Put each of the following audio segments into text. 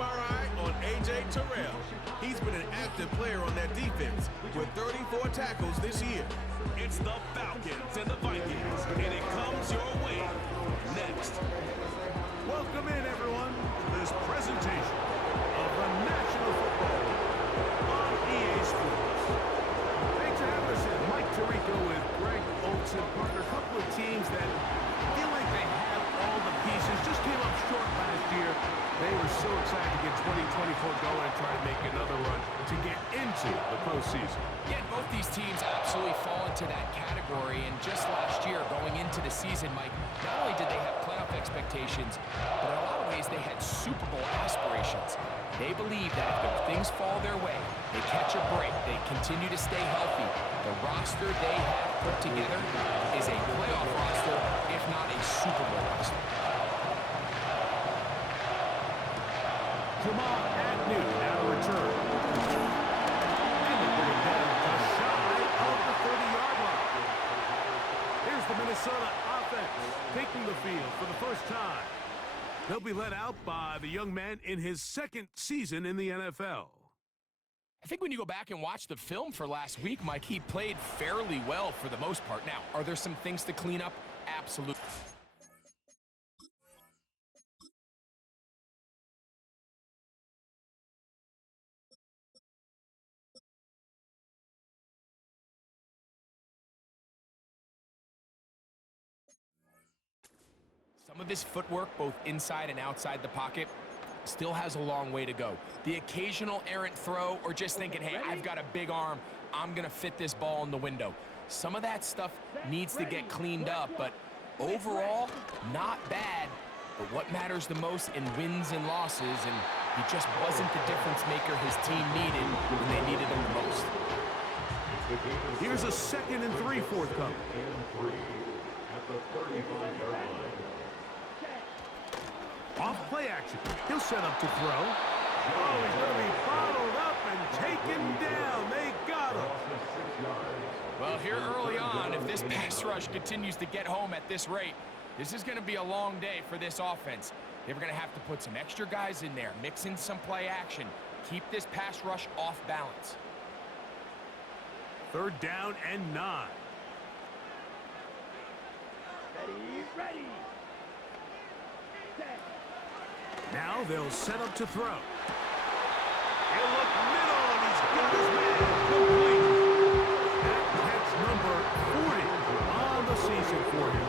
our eye on A.J. Terrell. He's been an active player on that defense with 34 tackles this year. It's the Falcons and the Vikings, and it comes your way next. Welcome in, everyone, to this presentation of the National Football League on EA Sports. Thanks for having us in. Mike Tirico with Greg Olson, partner. A couple of teams that feel like they have all the pieces, just came up short last year. They were so excited to get 2024 going and try to make another run to get into the postseason. Yeah, both these teams absolutely fall into that category. And just last year, going into the season, Mike, not only did they have playoff expectations, but in a lot of ways they had Super Bowl aspirations. They believe that if things fall their way, they catch a break, they continue to stay healthy, the roster they have put together is a playoff roster, if not a Super Bowl roster. Jamal Agnew now to return. And they bring it down just shy of the 30-yard line. Here's the Minnesota offense taking the field for the first time. They'll be led out by the young man in his second season in the NFL. I think when you go back and watch the film for last week, Mike, he played fairly well for the most part. Now, are there some things to clean up? Absolutely. Some of his footwork, both inside and outside the pocket, still has a long way to go. The occasional errant throw or just thinking, hey, I've got a big arm, I'm going to fit this ball in the window. Some of that stuff needs to get cleaned up, but overall, not bad. But what matters the most in wins and losses, and he just wasn't the difference maker his team needed when they needed him the most. Here's a 2nd and 3 forthcoming. At the 35-yard line. Off play action. He'll set up to throw. Oh, he's going to be bottled up and taken down. They got him. Well, here early on, if this pass rush continues to get home at this rate, this is going to be a long day for this offense. They're going to have to put some extra guys in there, mix in some play action, keep this pass rush off balance. 3rd down and 9. Ready. Now they'll set up to throw. He'll look middle, and he's got his man complete. That catch number 40 on the season for him.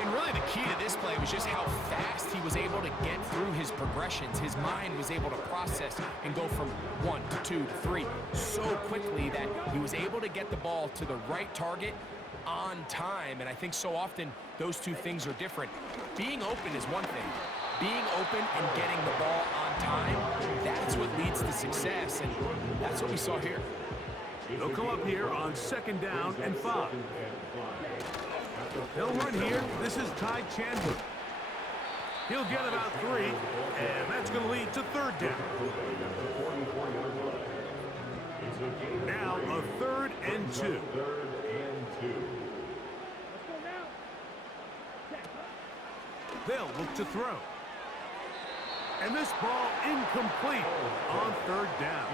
And really the key to this play was just how fast he was able to get through his progressions. His mind was able to process and go from 1 to 2 to 3 so quickly that he was able to get the ball to the right target on time. And I think so often those two things are different. Being open is one thing. Being open and getting the ball on time, that's what leads to success, and that's what we saw here. They'll come up here on 2nd down and 5. They'll run here. This is Ty Chandler. He'll get about 3, and that's going to lead to 3rd down. Now a 3rd and 2. They'll look to throw. And this ball incomplete on 3rd down.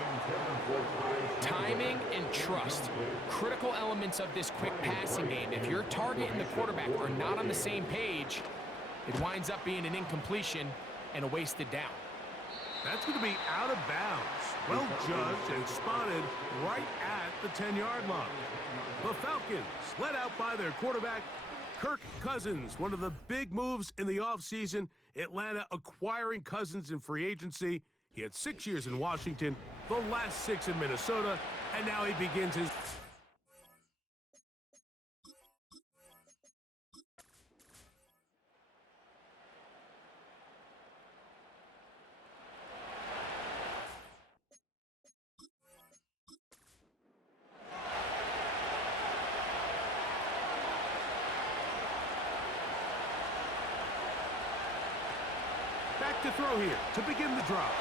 Timing and trust, critical elements of this quick passing game. If your target and the quarterback are not on the same page, it winds up being an incompletion and a wasted down. That's going to be out of bounds. Well judged and spotted right at the 10-yard line. The Falcons, led out by their quarterback, Kirk Cousins. One of the big moves in the offseason, Atlanta acquiring Cousins in free agency. He had 6 years in Washington, the last 6 in Minnesota, and now he begins his... Back to throw here to begin the drive.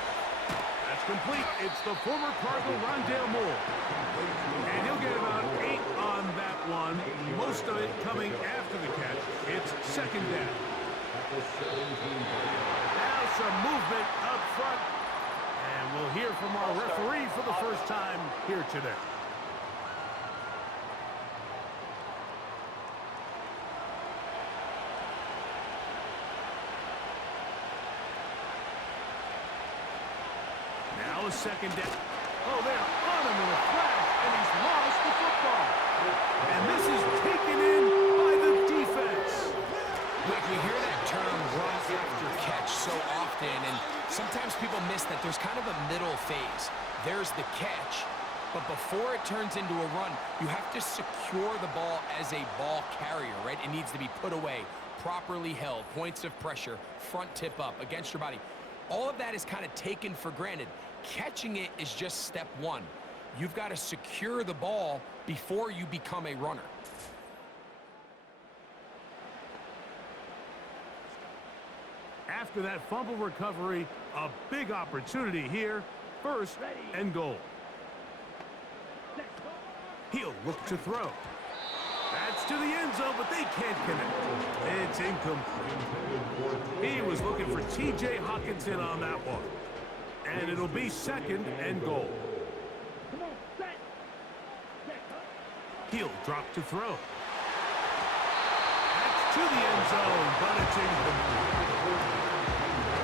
That's complete. It's the former Cardinal Rondale Moore. And he'll get about 8 on that one. Most of it coming after the catch. It's 2nd down. Now some movement up the first time here today. Now a second down. Oh, they're on him in a flash, and he's lost the football. And this is taken in by the defense. Mike, we hear that term run after catch so often, and sometimes people miss that there's kind of a middle phase. There's the catch, but before it turns into a run, you have to secure the ball as a ball carrier, right? It needs to be put away, properly held, points of pressure, front tip up against your body. All of that is kind of taken for granted. Catching it is just step one. You've got to secure the ball before you become a runner. After that fumble recovery, a big opportunity here. First and goal. He'll look to throw. That's to the end zone, but they can't connect. It's incomplete. He was looking for T.J. Hawkinson on that one. And it'll be second and goal. He'll drop to throw. That's to the end zone, but it's incomplete.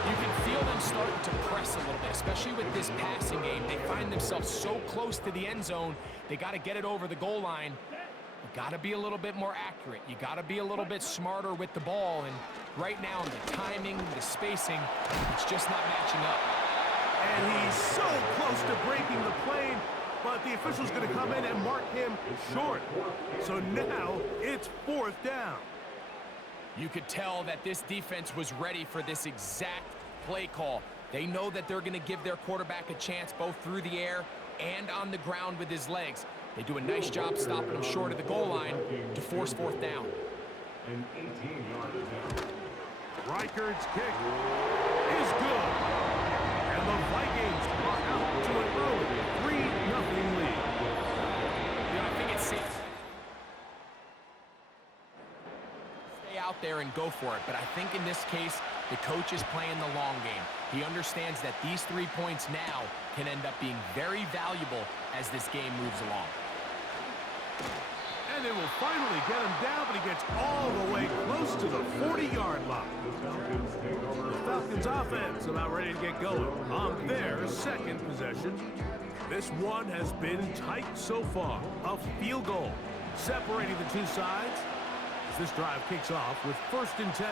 You can feel them starting to press a little bit, especially with this passing game. They find themselves so close to the end zone, they got to get it over the goal line. You got to be a little bit more accurate. You got to be a little bit smarter with the ball. And right now, the timing, the spacing, it's just not matching up. And he's so close to breaking the plane, but the official's going to come in and mark him short. So now it's fourth down. You could tell that this defense was ready for this exact play call. They know that they're going to give their quarterback a chance both through the air and on the ground with his legs. They do a nice job stopping him short of the goal line to force fourth down. An 18-yard down. Reichard's kick is good. And the Vikings are out to an early 3-0 lead. I think it's safe. Stay out there and go for it, but I think in this case, the coach is playing the long game. He understands that these 3 points now can end up being very valuable as this game moves along. And they will finally get him down, but he gets all the way close to the 40-yard line. The Falcons offense about ready to get going on their second possession. This one has been tight so far. A field goal separating the two sides as this drive kicks off with 1st and 10.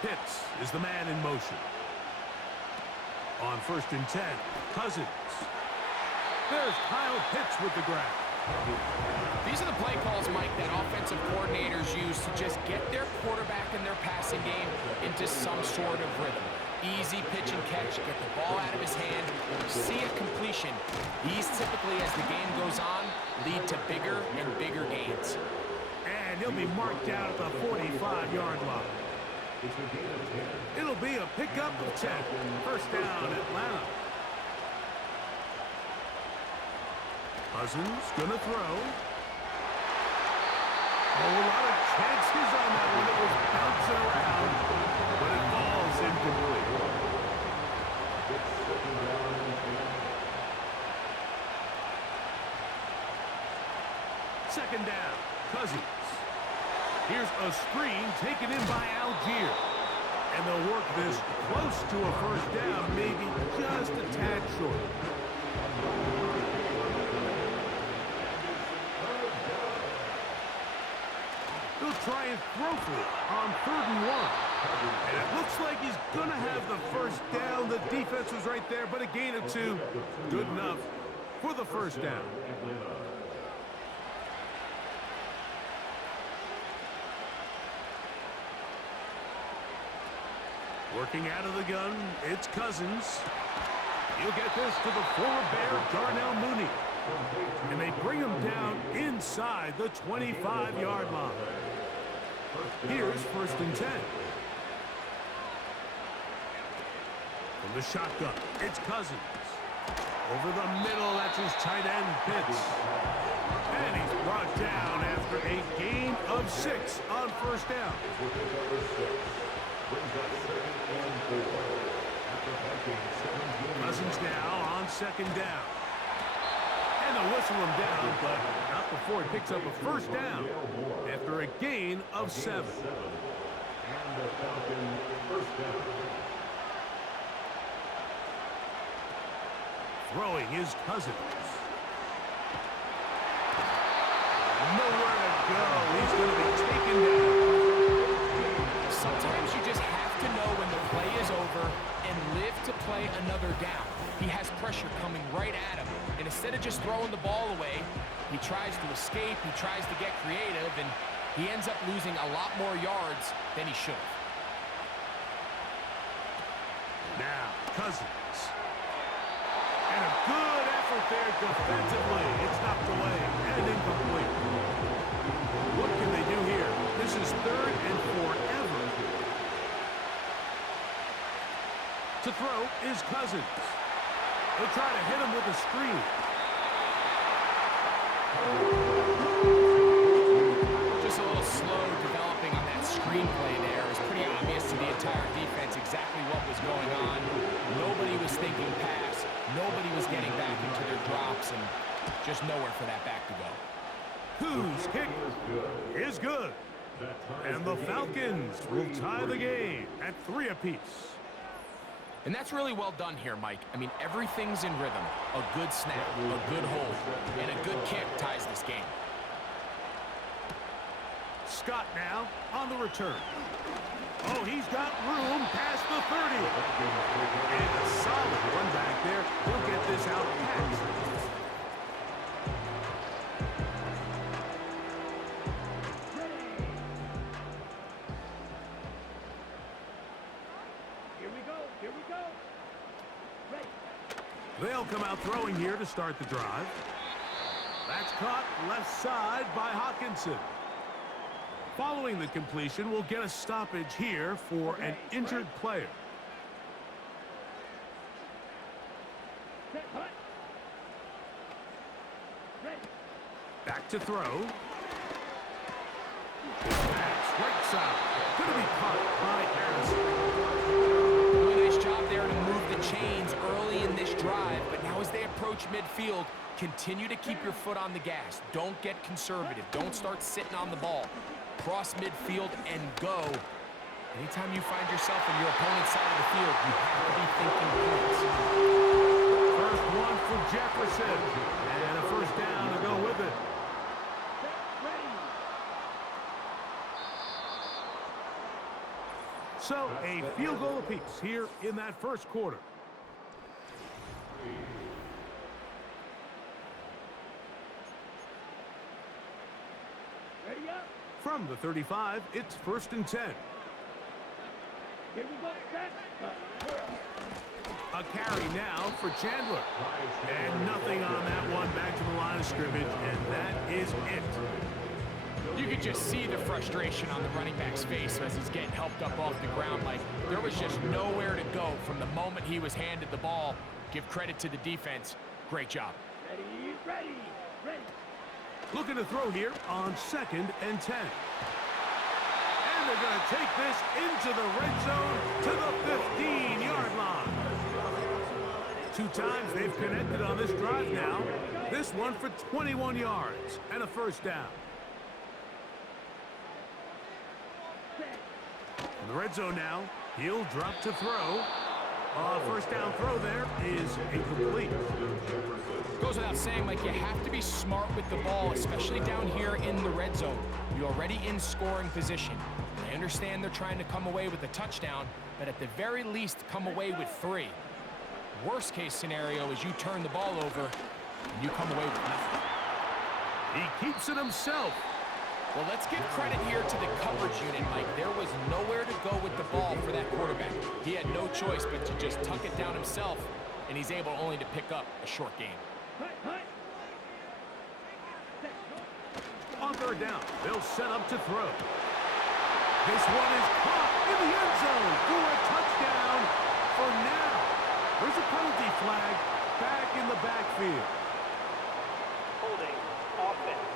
Pitts is the man in motion. On 1st and 10, Cousins. There's Kyle Pitts with the grab. These are the play calls, Mike, that offensive coordinators use to just get their quarterback and their passing game into some sort of rhythm. Easy pitch and catch, get the ball out of his hand, see a completion. These typically, as the game goes on, lead to bigger and bigger gains. And he'll be marked down at the 45-yard line. It'll be a pickup of 10. First down, Atlanta. Cousins gonna throw. A lot of chances on that one. It was bouncing around, but it falls incomplete. Second down, Cousins. Here's a screen taken in by Algier. And they'll work this close to a first down, maybe just a tad short. He'll try and throw for it on 3rd and 1. And it looks like he's going to have the first down. The defense was right there, but a gain of 2. Good enough for the first down. Working out of the gun, it's Cousins. He'll get this to the former Bear, Darnell Mooney. And they bring him down inside the 25-yard line. Here's 1st and 10. From the shotgun, it's Cousins. Over the middle, that's his tight end, Pitts. And he's brought down after a gain of 6 on first down. Cousins now on second down. And they'll whistle him down, but not before he picks up a first down after a gain of 7. And the Falcons first down. Throwing his Cousins. Nowhere to go. He's going to be taken down. Sometimes you just have to know when the play is over and live to play another down. He has pressure coming right at him, and instead of just throwing the ball away, he tries to escape, he tries to get creative, and he ends up losing a lot more yards than he should have. Now, Cousins. And a good effort there defensively. It's knocked away and incomplete. What can they do here? This is 3rd and forever. To throw is Cousins. They'll try to hit him with a screen. Just a little slow developing on that screenplay there. It was pretty obvious to the entire defense exactly what was going on. Nobody was thinking pass. Nobody was getting back into their drops, and just nowhere for that back to go. Whose kick is good. And the Falcons will tie the game at 3 apiece. And that's really well done here, Mike. I mean, everything's in rhythm. A good snap, a good hold, and a good kick ties this game. Scott now on the return. Oh, he's got room past the 30. And a solid run back there. He'll get this out past. Here we go. Here we go. Ready. They'll come out throwing here to start the drive. That's caught left side by Hawkinson. Following the completion, we'll get a stoppage here for an injured player. Set, hut. Ready. Back to throw. His pass, right side. Going to be caught by Harrison. Really nice job there to move the chains early in this drive, but now as they approach midfield, continue to keep your foot on the gas. Don't get conservative. Don't start sitting on the ball. Cross midfield and go. Anytime you find yourself on your opponent's side of the field, you have to be thinking points. First one for Jefferson. And a first down to go with it. Set, ready. So, a field goal apiece here in that first quarter. Ready up. From the 35, it's 1st and 10. Here we go. Set. A carry now for Chandler. And nothing on that one, back to the line of scrimmage, and that is it. You could just see the frustration on the running back's face as he's getting helped up off the ground. Like, there was just nowhere to go from the moment he was handed the ball. Give credit to the defense. Great job. Ready. Ready. Ready. Looking to throw here on 2nd and 10. And they're going to take this into the red zone to the 15-yard line. 2 times they've connected on this drive now. This one for 21 yards and a first down. In the red zone now, he'll drop to throw. First down throw there is incomplete. Goes without saying, Mike, you have to be smart with the ball, especially down here in the red zone. You're already in scoring position. I understand they're trying to come away with a touchdown, but at the very least, come away with 3. Worst case scenario is you turn the ball over and you come away with nothing. He keeps it himself. Well, let's give credit here to the coverage unit, Mike. There was nowhere to go with the ball for that quarterback. He had no choice but to just tuck it down himself, and he's able only to pick up a short gain. Hut, hut. On 3rd down, they'll set up to throw. This one is caught in the end zone for a touchdown for now. There's a penalty flag back in the backfield. Holding. Offense.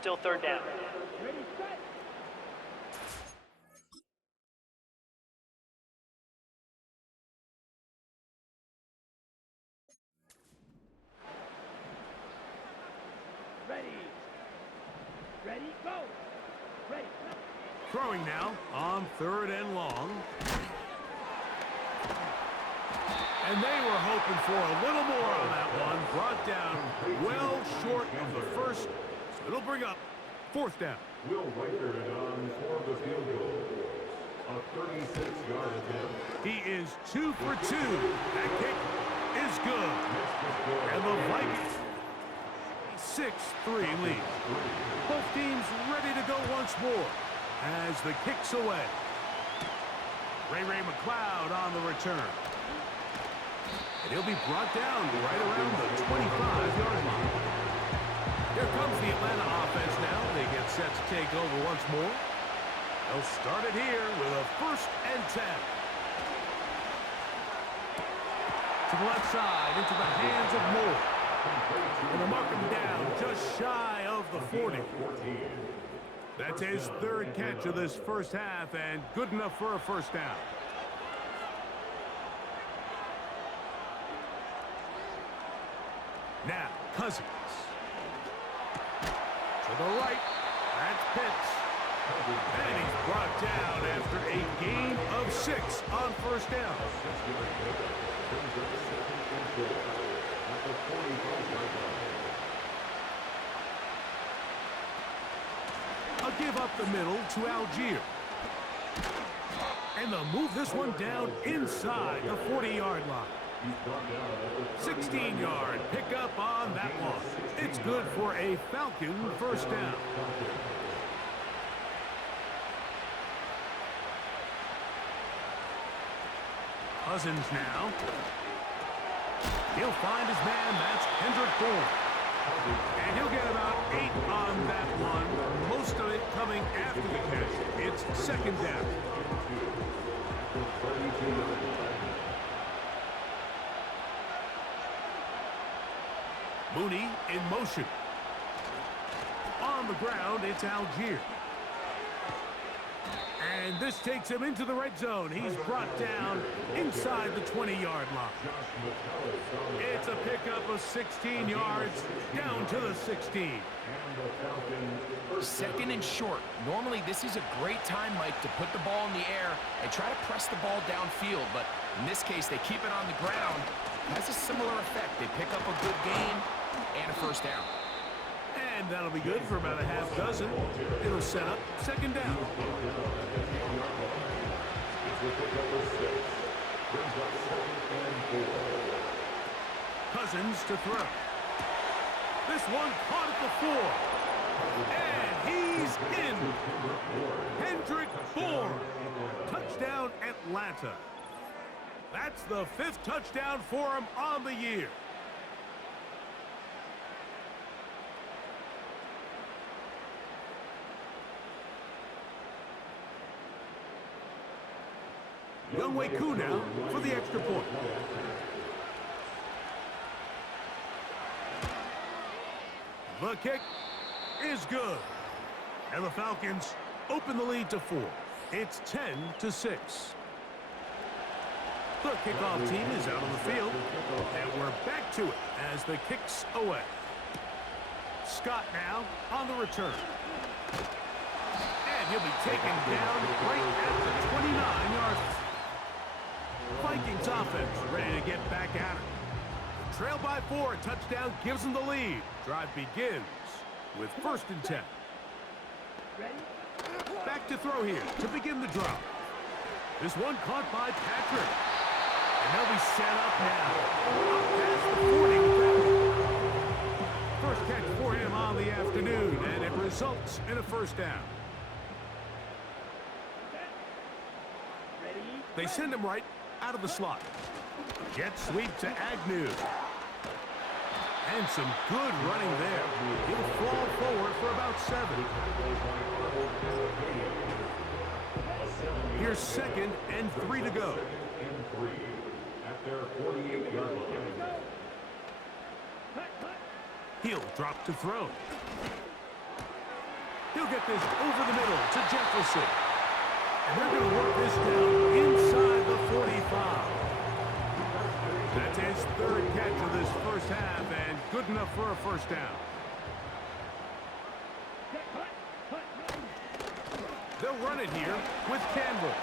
Still third down. Ready. Ready, go. Ready. Throwing now on 3rd and long. And they were hoping for a little more on that one. Brought down well short of the first. So it'll bring up 4th down. Will Riker on for the field goal. A 36-yard attempt. He is 2 for 2. That kick is good. And the Vikings 6-3 lead. Both teams ready to go once more as the kick's away. Ray McLeod on the return. And he'll be brought down right around the 25-yard line. Here comes the Atlanta offense now. They get set to take over once more. They'll start it here with a 1st and 10. To the left side, into the hands of Moore. And they'll mark him down just shy of the 40. That's his 3rd catch of this first half, and good enough for a 1st down. Now, Cousins. To the right, that's Pitts. And he's brought down after a gain of 6 on 1st down. A give up the middle to Algier. And they'll move this one down inside the 40-yard line. 16-yard pickup on that one. It's good for a Falcon 1st down. Cousins now. He'll find his man. That's Kendrick Bourne. And he'll get about 8 on that one. Most of it coming after the catch. It's 2nd down. Mooney in motion. On the ground, it's Algier. And this takes him into the red zone. He's brought down inside the 20-yard line. It's a pickup of 16 yards down to the 16. 2nd and short. Normally, this is a great time, Mike, to put the ball in the air and try to press the ball downfield. But in this case, they keep it on the ground. Has a similar effect. They pick up a good gain and a 1st down. And that'll be good for about a half dozen. It'll set up 2nd down. Cousins to throw. This one caught at the 4. And he's in. Kendrick Bourne. Touchdown, Atlanta. That's the 5th touchdown for him on the year. Younghoe Koo now for the extra point. The kick is good. And the Falcons open the lead to 4. It's 10-6. The kickoff team is out on the field. And we're back to it as the kick's away. Scott now on the return. And he'll be taken down right at the 29-yard line. Vikings offense ready to get back at it. Trail by 4, touchdown gives them the lead. Drive begins with 1st and 10. Back to throw here to begin the drive. This one caught by Patrick. And they'll be set up now. Up past the 40 with that one. First catch for him on the afternoon, and it results in a 1st down. They send him right out of the slot. Jet sweep to Agnew. And some good running there. He'll fall forward for about 7. Here's 2nd and 3 to go. At their 48-yard line. He'll drop to throw. He'll get this over the middle to Jefferson. And they're going to work this down inside the 45. That's his third catch of this first half, and good enough for a first down. They'll run it here with Campbell.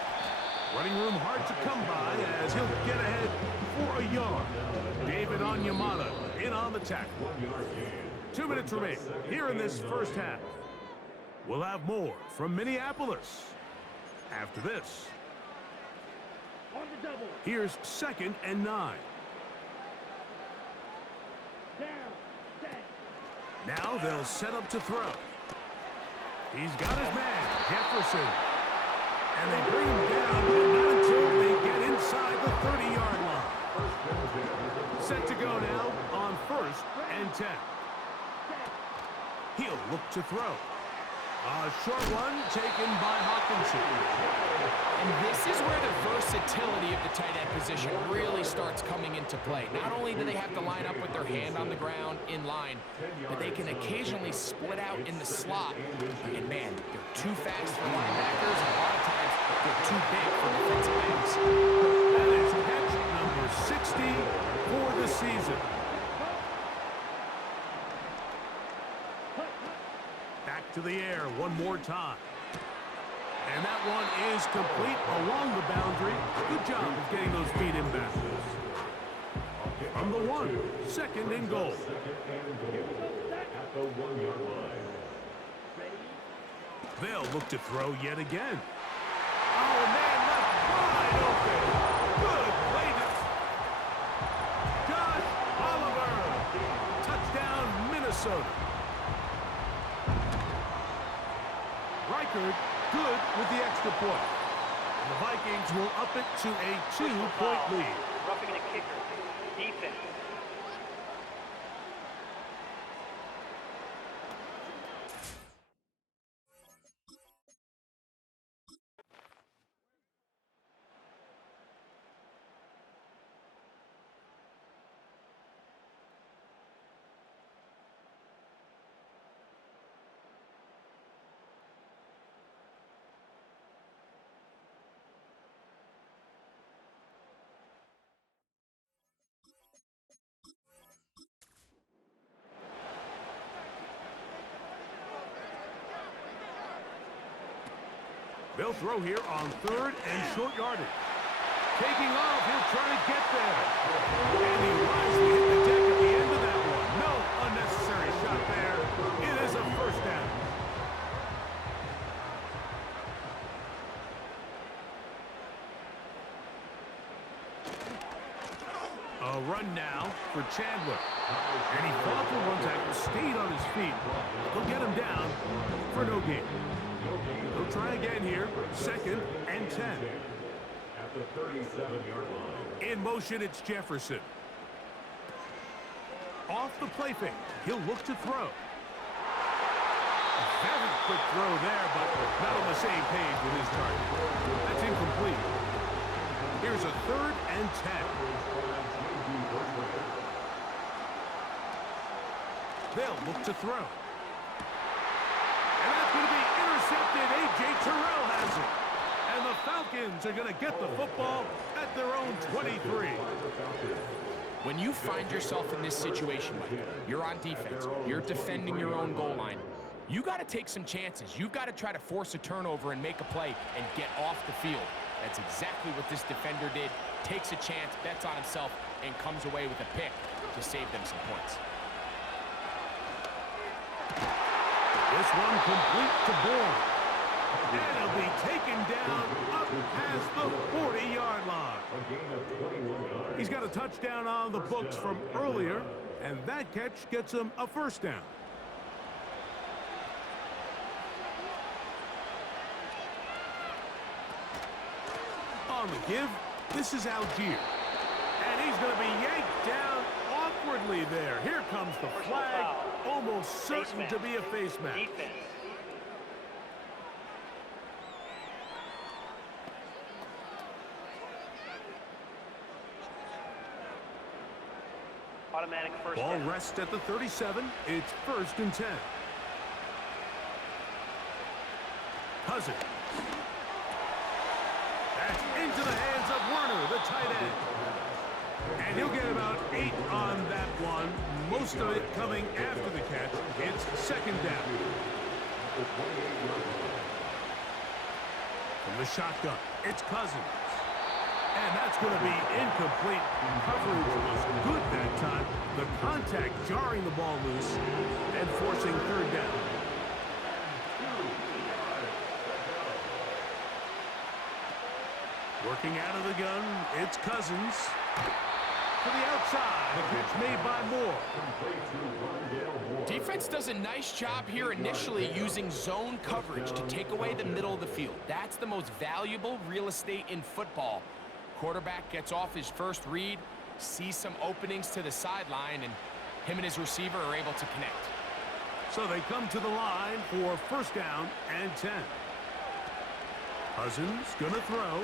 Running room hard to come by as he'll get ahead for a yard. David Onyemata in on the tackle. 2 minutes remain here in this first half. We'll have more from Minneapolis after this. On the double. Here's 2nd and 9. Down. Set. Now they'll set up to throw. He's got his man, Jefferson. And they bring him down, but not until they get inside the 30-yard line. Set to go now on 1st and 10. He'll look to throw. A short one taken by Hawkinson. And this is where the versatility of the tight end position really starts coming into play. Not only do they have to line up with their hand on the ground in line, but they can occasionally split out in the slot. And man, they're too fast for linebackers, and a lot of times they're too big for defensive backs. That is catch number 60 for the season. Back to the air one more time. And that one is complete along the boundary. Good job of getting those feet in bounds. From the 1, 2nd and goal. At the 1-yard line. They'll look to throw yet again. Oh, man, left wide open. Good play. Josh Oliver. Touchdown, Minnesota. Reichard, good with the extra point. And the Vikings will up it to a 2-point lead. Roughing the kicker. Defense. They'll throw here on 3rd and short yardage. Taking off, he'll try to get there. And he wisely hit the deck at the end of that one. No unnecessary shot there. It is a first down. A run now for Chandler. And he fought for one tackle, stayed on his feet. He'll get him down for no gain. They'll try again here. 2nd and 10. At the 37-yard line. In motion, it's Jefferson. Off the play fake. He'll look to throw. A very quick throw there, but not on the same page with his target. That's incomplete. Here's a 3rd and 10. They'll look to throw. And that's going to be intercepted. A.J. Terrell has it. And the Falcons are going to get the football at their own 23. When you find yourself in this situation, Mike, you're on defense, you're defending your own goal line, you got to take some chances. You've got to try to force a turnover and make a play and get off the field. That's exactly what this defender did. Takes a chance, bets on himself, and comes away with a pick to save them some points. This one complete to Bourne. And he'll be taken down up past the 40-yard line. He's got a touchdown on the books from earlier, and that catch gets him a first down. On the give, this is Algier. And he's going to be yanked down awkwardly there. Here comes the flag, almost certain to be a face mask. Defense. Automatic first Ball down. rests at the 37. It's 1st and 10. Cousins. That's into the hands of Werner, the tight end. And he'll get about 8 on that one. Most of it coming after the catch. It's second down. From the shotgun, it's Cousins. And that's going to be incomplete. Coverage was good that time. The contact jarring the ball loose and forcing third down. Working out of the gun, it's Cousins. To the outside, a catch made by Moore. Defense does a nice job here initially using zone coverage to take away the middle of the field. That's the most valuable real estate in football. Quarterback gets off his first read, sees some openings to the sideline, and him and his receiver are able to connect. So they come to the line for first down and 10. Cousins gonna throw.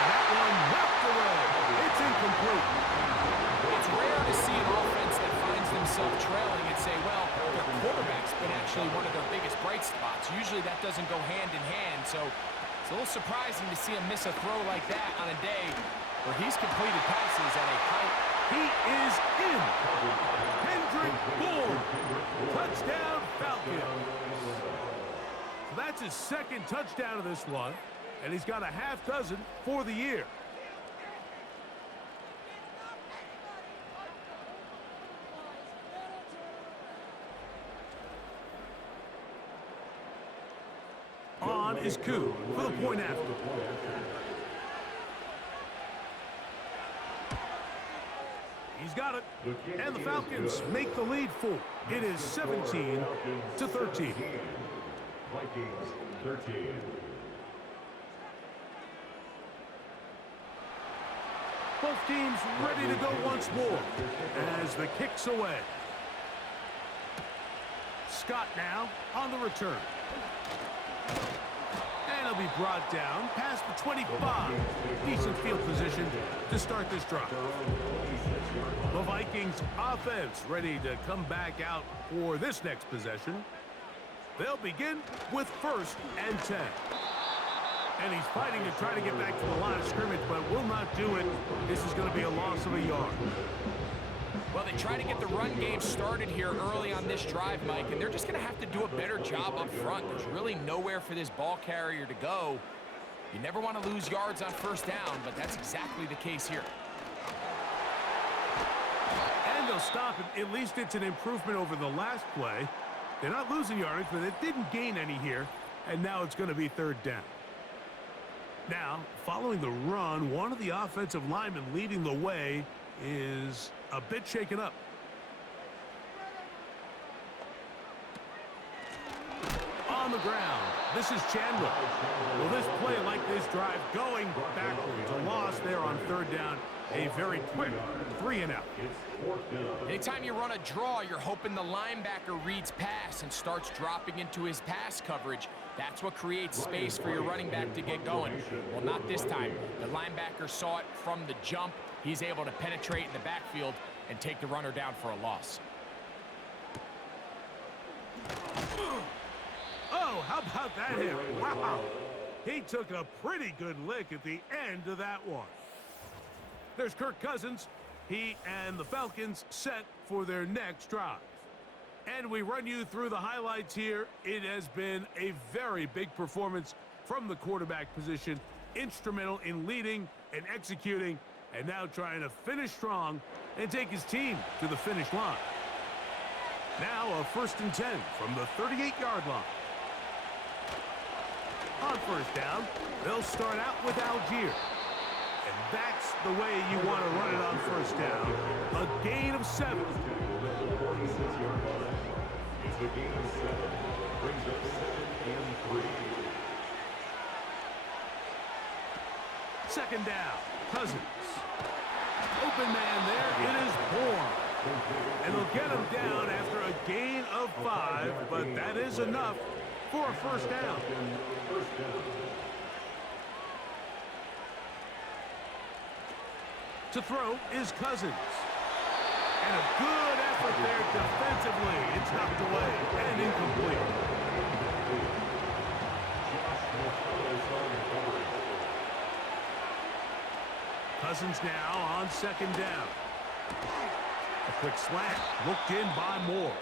And that one knocked away. It's incomplete. It's rare to see an offense that finds themselves trailing and say, well, their quarterback's been actually one of their biggest bright spots. Usually that doesn't go hand in hand, so it's a little surprising to see him miss a throw like that on a day where he's completed passes at a high. He is in. Hendrick Bourne. Touchdown, Falcons. So that's his second touchdown of this one, and he's got a half dozen for the year. On is Koo for the point after. He's got it. And the Falcons make the lead full. It is 17-13. Vikings 13. Both teams ready to go once more as the kick's away. Scott now on the return. And he'll be brought down past the 25. Decent field position to start this drive. The Vikings offense ready to come back out for this next possession. They'll begin with first and 10. And he's fighting to try to get back to the line of scrimmage, but will not do it. This is going to be a loss of a yard. Well, they try to get the run game started here early on this drive, Mike, and they're just going to have to do a better job up front. There's really nowhere for this ball carrier to go. You never want to lose yards on first down, but that's exactly the case here. And they'll stop it. At least it's an improvement over the last play. They're not losing yardage, but it didn't gain any here, and now it's going to be third down. Now, following the run, one of the offensive linemen leading the way is a bit shaken up. On the ground, this is Chandler. Well, this play, like this drive, going backwards. A loss there on third down. A very quick 3-and-out. Anytime you run a draw, you're hoping the linebacker reads pass and starts dropping into his pass coverage. That's what creates space for your running back to get going. Well, not this time. The linebacker saw it from the jump. He's able to penetrate in the backfield and take the runner down for a loss. Oh, how about that hit? Wow. He took a pretty good lick at the end of that one. There's Kirk Cousins. He and the Falcons set for their next drive. And we run you through the highlights here. It has been a very big performance from the quarterback position. Instrumental in leading and executing, and now trying to finish strong and take his team to the finish line. Now a first and 10 from the 38-yard line. On first down, they'll start out with Algier. And that's the way you want to run it on first down. A gain of 7. It's a gain of 7. Brings up 2nd and 3. Second down, Cousins. Open man there, it is Bourne. And they'll get him down after a gain of 5, but that is enough for a first down. To throw is Cousins. And a good effort there defensively. It's knocked away and incomplete. Cousins now on second down. A quick slant, looked in by Moore.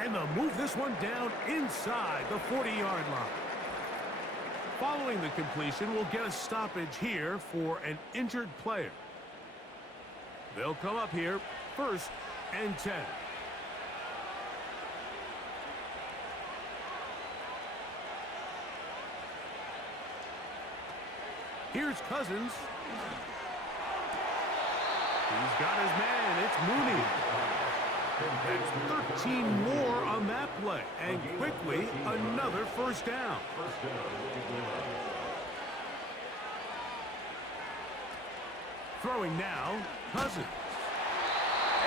And they'll move this one down inside the 40-yard line. Following the completion, we'll get a stoppage here for an injured player. They'll come up here, 1st and 10. Here's Cousins. He's got his man. It's Mooney. That's 13 more on that play. And quickly, another 1st down. Throwing now, Cousins.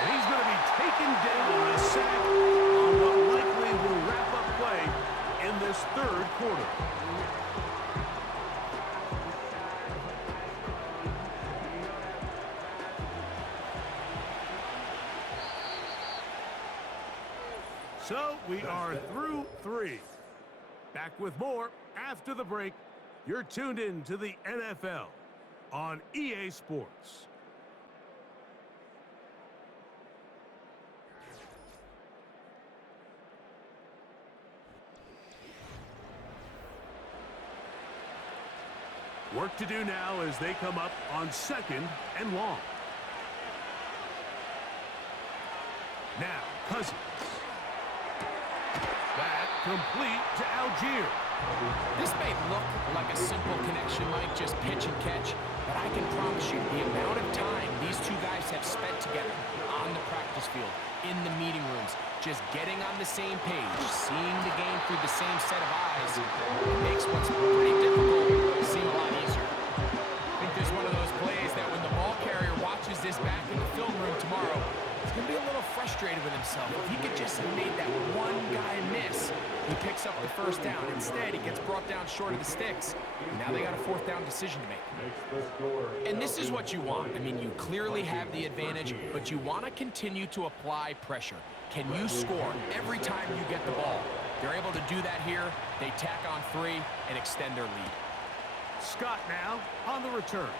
And he's going to be taken down, a sack on what likely will wrap up play in this 3rd quarter. So we are through 3. Back with more after the break. You're tuned in to the NFL on EA Sports. Work to do now as they come up on 2nd and long. Now, Cousins. That complete to Algier. This may look like a simple connection, Mike, just pitch and catch, but I can promise you the amount of time these two guys have spent together on the practice field, in the meeting rooms, just getting on the same page, seeing the game through the same set of eyes, it makes what's pretty difficult seem a lot easier. I think there's one of those plays that when the ball carrier watches this back in the film room tomorrow, he's going to be a little frustrated with himself. If he could just have made that one guy miss, he picks up the 1st down. Instead, he gets brought down short of the sticks. And now they got a 4th down decision to make. And this is what you want. I mean, you clearly have the advantage, but you want to continue to apply pressure. Can you score every time you get the ball? They're able to do that here. They tack on 3 and extend their lead. Scott now on the return.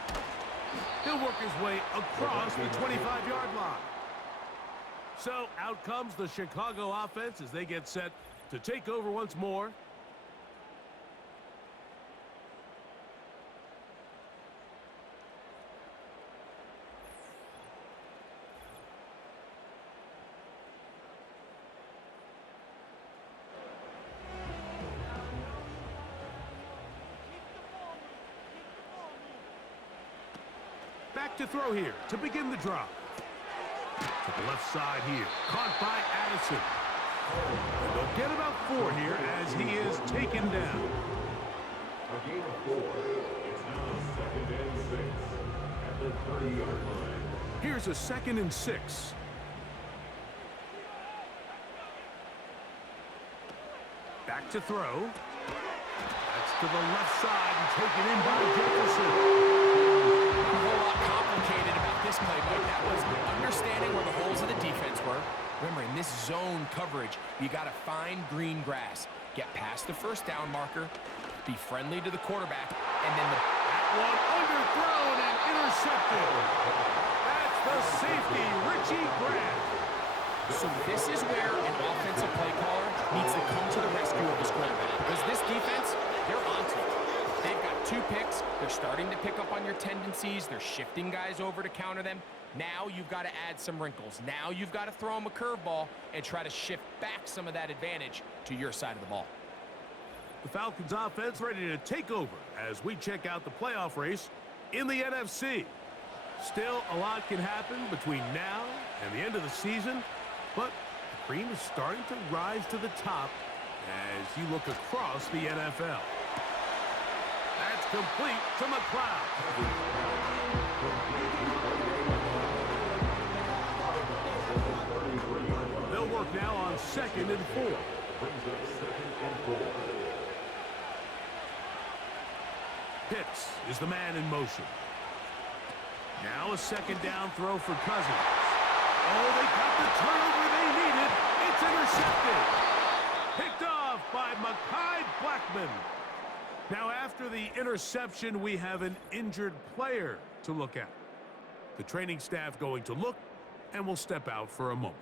He'll work his way across the 25-yard line. So out comes the Chicago offense as they get set to take over once more. Back to throw here to begin the drive. To the left side here, caught by Addison. And they'll get about 4 here as he is taken down. A gain of 4. It's now 2nd and 6 at the 30-yard line. Here's a 2nd and 6. Back to throw. That's to the left side and taken in by Jefferson. A whole lot complicated about this play, Mike. That was understanding where the holes of the defense were. Remember, in this zone coverage, you got to find green grass. Get past the 1st down marker, be friendly to the quarterback, and then that one underthrown and intercepted. That's the safety, Richie Grant. So this is where an offensive play caller needs to come to the rescue of his quarterback. Because this defense, they're onto it. They've got 2 picks. They're starting to pick up on your tendencies. They're shifting guys over to counter them. Now you've got to add some wrinkles. Now you've got to throw them a curveball and try to shift back some of that advantage to your side of the ball. The Falcons offense ready to take over as we check out the playoff race in the NFC. Still, a lot can happen between now and the end of the season, but the cream is starting to rise to the top as you look across the NFL. That's complete to McLeod. They'll work now on 2nd and 4. Brings up 2nd and 4. Pitts is the man in motion. Now a 2nd down throw for Cousins. Oh, they got the turnover they needed. It's intercepted. Picked off by Mekhi Blackman. Now, after the interception, we have an injured player to look at. The training staff going to look, and will step out for a moment.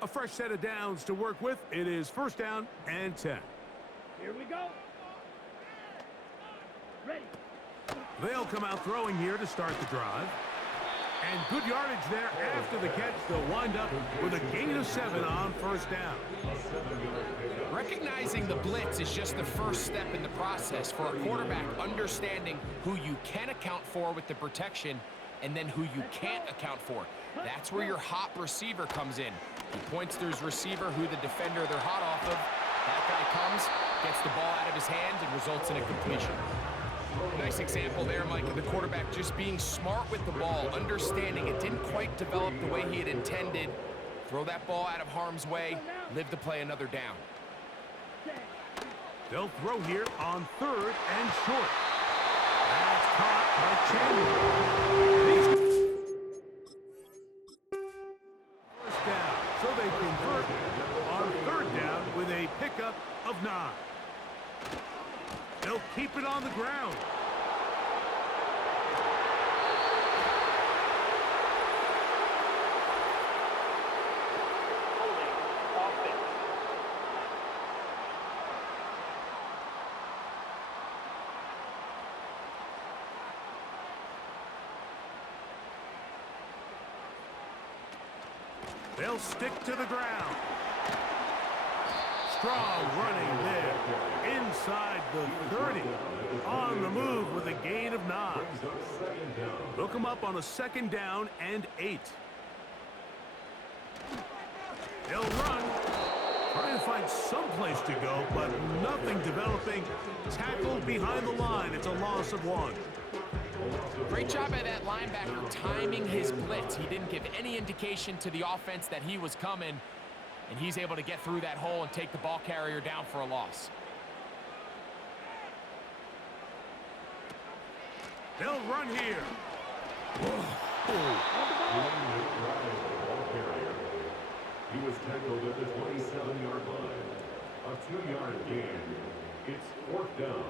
A fresh set of downs to work with. It is first down and 10. Here we go. Ready. They'll come out throwing here to start the drive. And good yardage there after the catch. They'll wind up with a gain of 7 on first down. Recognizing the blitz is just the first step in the process for a quarterback, understanding who you can account for with the protection and then who you can't account for. That's where your hot receiver comes in. He points to his receiver, who the defender they're hot off of. That guy comes, gets the ball out of his hand, and results in a completion. Nice example there, Mike, of the quarterback just being smart with the ball, understanding it didn't quite develop the way he had intended. Throw that ball out of harm's way, live to play another down. They'll throw here on third and short. That's caught by Chandler. First down, so they convert on third down with a pickup of 9. They'll keep it on the ground. They'll stick to the ground. Strong running there. Inside the 30. On the move with a gain of 9. They'll come up on a second down and 8. They'll run. Trying to find some place to go, but nothing developing. Tackled behind the line. It's a loss of 1. Great job by that linebacker timing his blitz. He didn't give any indication to the offense that he was coming, and he's able to get through that hole and take the ball carrier down for a loss. They'll run here. He was tackled at the 27-yard line. A 2-yard gain. It's fourth down.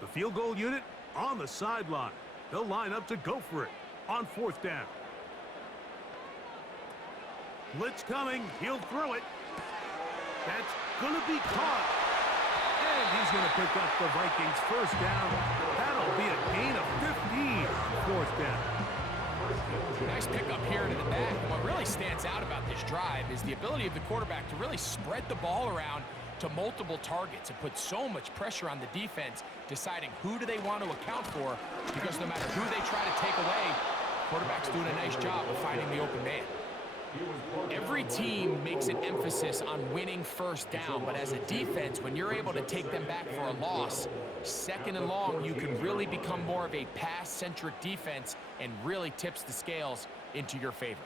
The field goal unit on the sideline. They'll line up to go for it on fourth down. Blitz coming. He'll throw it. That's going to be caught. And he's going to pick up the Vikings first down. That'll be a gain of 15 on fourth down. Nice pickup here into the back. What really stands out about this drive is the ability of the quarterback to really spread the ball around to multiple targets and put so much pressure on the defense, deciding who do they want to account for, because no matter who they try to take away, quarterback's doing a nice job of finding the open man. Every team makes an emphasis on winning first down, but as a defense, when you're able to take them back for a loss, second and long, you can really become more of a pass-centric defense and really tips the scales into your favor.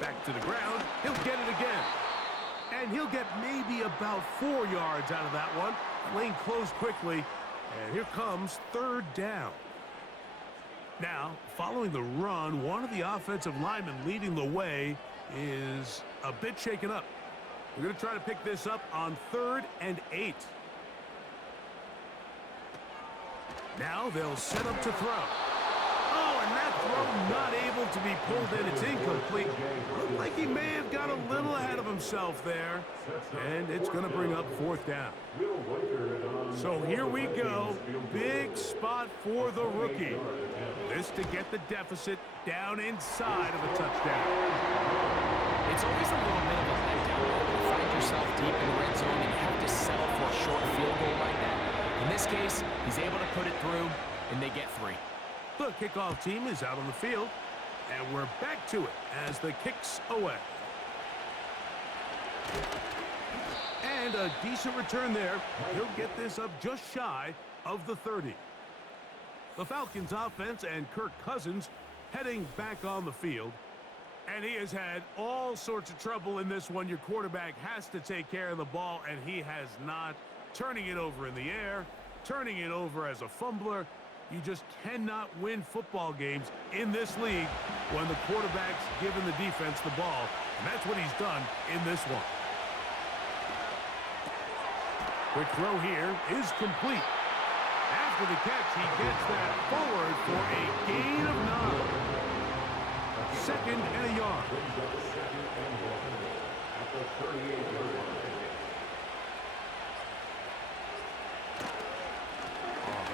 Back to the ground. He'll get it again. And he'll get maybe about 4 yards out of that one. Lane closed quickly, and here comes third down. Now, following the run, one of the offensive linemen leading the way is a bit shaken up. We're going to try to pick this up on third and 8. Now they'll set up to throw. Oh, and that throw not able to be pulled in. It's incomplete. Looked like he may have got a little ahead of himself there. And it's going to bring up fourth down. So here we go. Big spot for the rookie. This to get the deficit down inside of a touchdown. It's always a little bit of a letdown when you find yourself deep in the red zone and you have to settle for a short field goal like that. In this case, he's able to put it through, and they get 3. The kickoff team is out on the field, and we're back to it as the kick's away. And a decent return there. He'll get this up just shy of the 30. The Falcons offense and Kirk Cousins heading back on the field. And he has had all sorts of trouble in this one. Your quarterback has to take care of the ball, and he has not. Turning it over in the air, turning it over as a fumbler. You just cannot win football games in this league when the quarterback's giving the defense the ball. And that's what he's done in this one. Quick throw here is complete. After the catch, he gets that forward for a gain of 9. Second and a yard.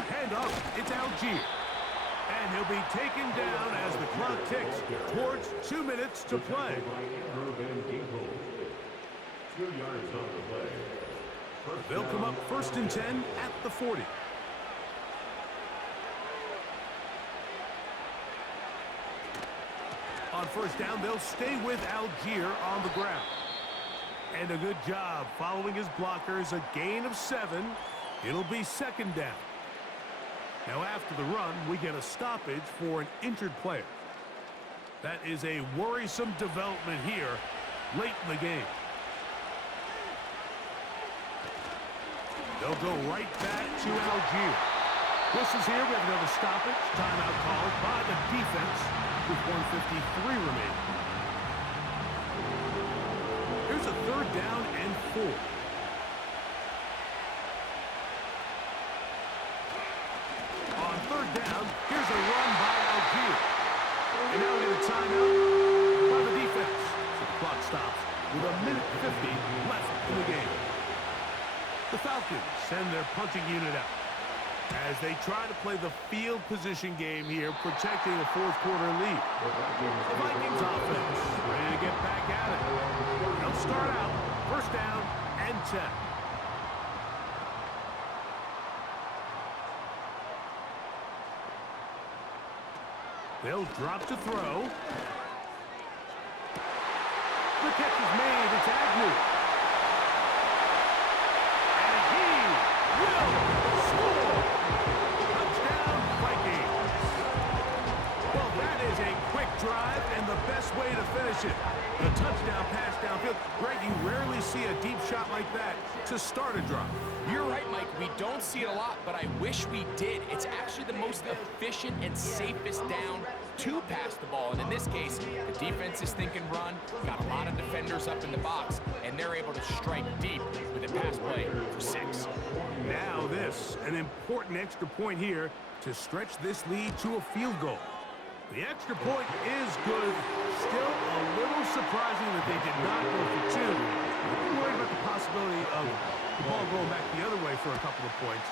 Hand off, it's Algier. And he'll be taken down as the clock ticks towards 2 minutes to play. 2 yards on the play. They'll come up 1st and 10 at the 40. On 1st down, they'll stay with Algier on the ground. And a good job following his blockers, a gain of 7. It'll be 2nd down. Now after the run, we get a stoppage for an injured player. That is a worrisome development here late in the game. They'll go right back to Algier. Whistles here. We have another stoppage. Timeout called by the defense with 1:53 remaining. Here's a 3rd down and 4. On 3rd down, here's a run by Algier. And now we get a timeout by the defense. So the clock stops with 1:50 left in the game. The Falcons send their punting unit out as they try to play the field position game here, protecting a 4th quarter lead. The Vikings offense ready to get back at it. They'll start out 1st down and 10. They'll drop to throw. The catch is made. It's Agnew. Drive and the best way to finish it. The touchdown pass downfield. Greg, you rarely see a deep shot like that to start a drive. You're right, Mike. We don't see it a lot, but I wish we did. It's actually the most efficient and safest down to pass the ball. And in this case, the defense is thinking run, got a lot of defenders up in the box, and they're able to strike deep with a pass play for 6. Now this, an important extra point here to stretch this lead to a field goal. The extra point is good. Still a little surprising that they did not go for 2. I'm worried about the possibility of the ball going back the other way for a couple of points.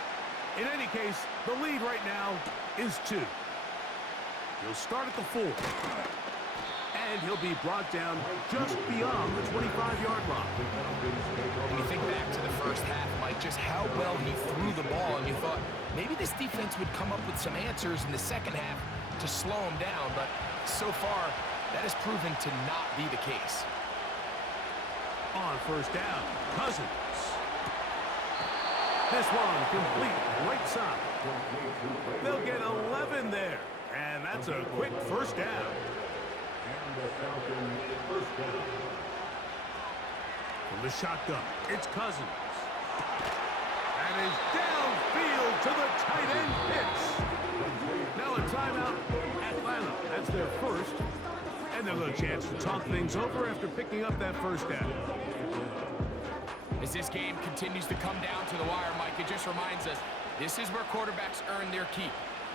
In any case, the lead right now is 2. He'll start at the 4. And he'll be brought down just beyond the 25-yard line. When you think back to the first half, Mike, just how well he threw the ball, and you thought maybe this defense would come up with some answers in the second half to slow him down, but so far, that has proven to not be the case. On 1st down, Cousins. This one complete, right side. They'll get 11 there, and that's a quick 1st down. And the Falcons 1st down. From the shotgun, it's Cousins. That is downfield to the tight end hits. Now a timeout, Atlanta. That's their 1st. And they'll get a chance to talk things over after picking up that 1st down. As this game continues to come down to the wire, Mike, it just reminds us, this is where quarterbacks earn their keep.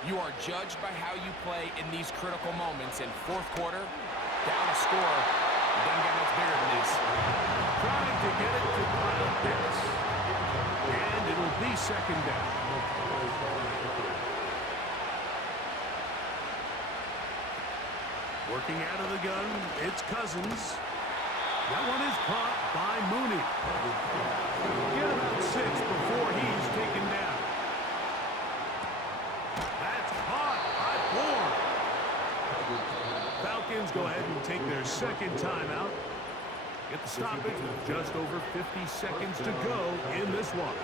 You are judged by how you play in these critical moments. In 4th quarter, down a score, it doesn't get much bigger than this. Trying to get it to Kyle Pitts. And it'll the second down. Working out of the gun, it's Cousins. That one is caught by Mooney. Get about 6 before he's taken down. That's caught by Ford. Falcons go ahead and take their second timeout. Get the stoppage with just over 50 seconds to go in this one.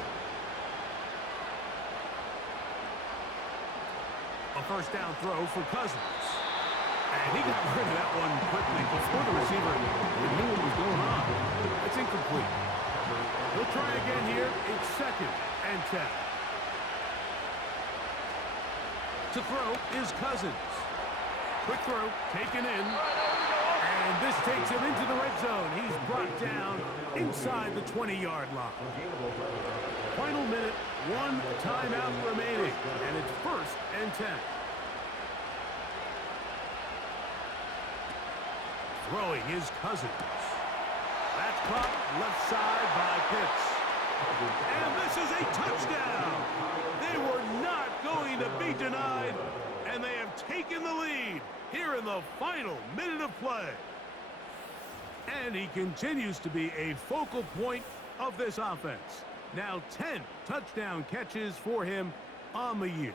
A first down throw for Cousins. And he got rid of that one quickly before the receiver knew what was going on. It's incomplete. He'll try again here. It's 2nd and 10. To throw is Cousins. Quick throw, taken in. And this takes him into the red zone. He's brought down inside the 20-yard line. Final minute, 1 timeout remaining. And it's 1st and 10. Throwing is Cousins. That's caught left side by Pitts. And this is a touchdown. They were not going to be denied, and they have taken the lead here in the final minute of play. And he continues to be a focal point of this offense. Now 10 touchdown catches for him on the year.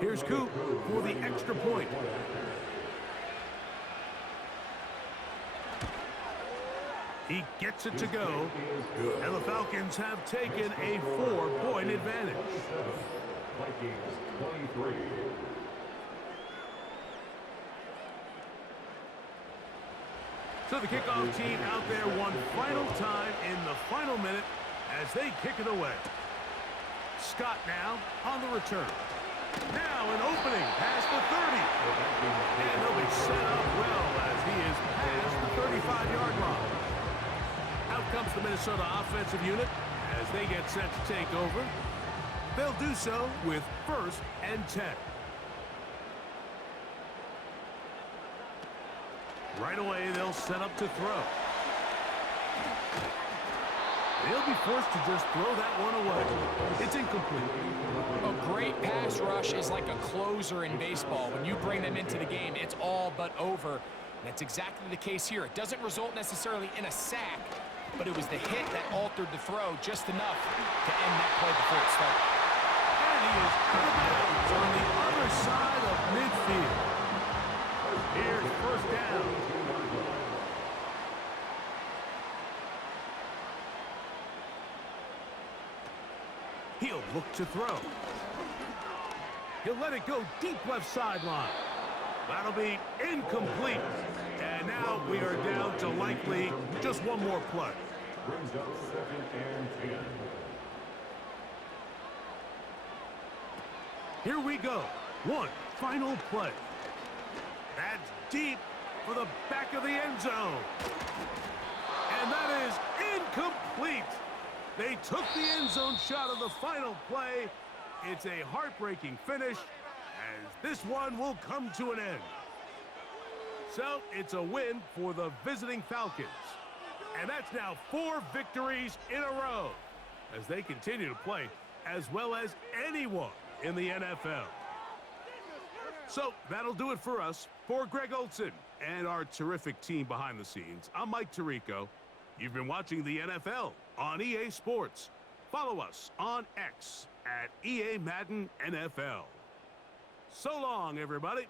Here's Coop for the extra point. He gets it to go, and the Falcons have taken a 4-point advantage. Vikings 23. So the kickoff team out there one final time in the final minute as they kick it away. Scott now on the return. Now an opening past the 30. And they'll be set up well as he is past the 35-yard line. Out comes the Minnesota offensive unit as they get set to take over. They'll do so with 1st and 10. Right away, they'll set up to throw. They'll be forced to just throw that one away. It's incomplete. A great pass rush is like a closer in baseball. When you bring them into the game, it's all but over. And that's exactly the case here. It doesn't result necessarily in a sack, but it was the hit that altered the throw just enough to end that play before it started. And he is out of bounds on the other side of midfield. Here's 1st down. He'll look to throw. He'll let it go deep left sideline. That'll be incomplete. And now we are down to likely just one more play. Brings up 2nd and 10. Here we go. One final play. That's deep for the back of the end zone. And that is incomplete. They took the end zone shot of the final play. It's a heartbreaking finish as this one will come to an end. So it's a win for the visiting Falcons. And that's now 4 victories in a row as they continue to play as well as anyone in the NFL. So that'll do it for us. For Greg Olson and our terrific team behind the scenes, I'm Mike Tirico. You've been watching the NFL on EA Sports. Follow us on X at EA Madden NFL. So long, everybody.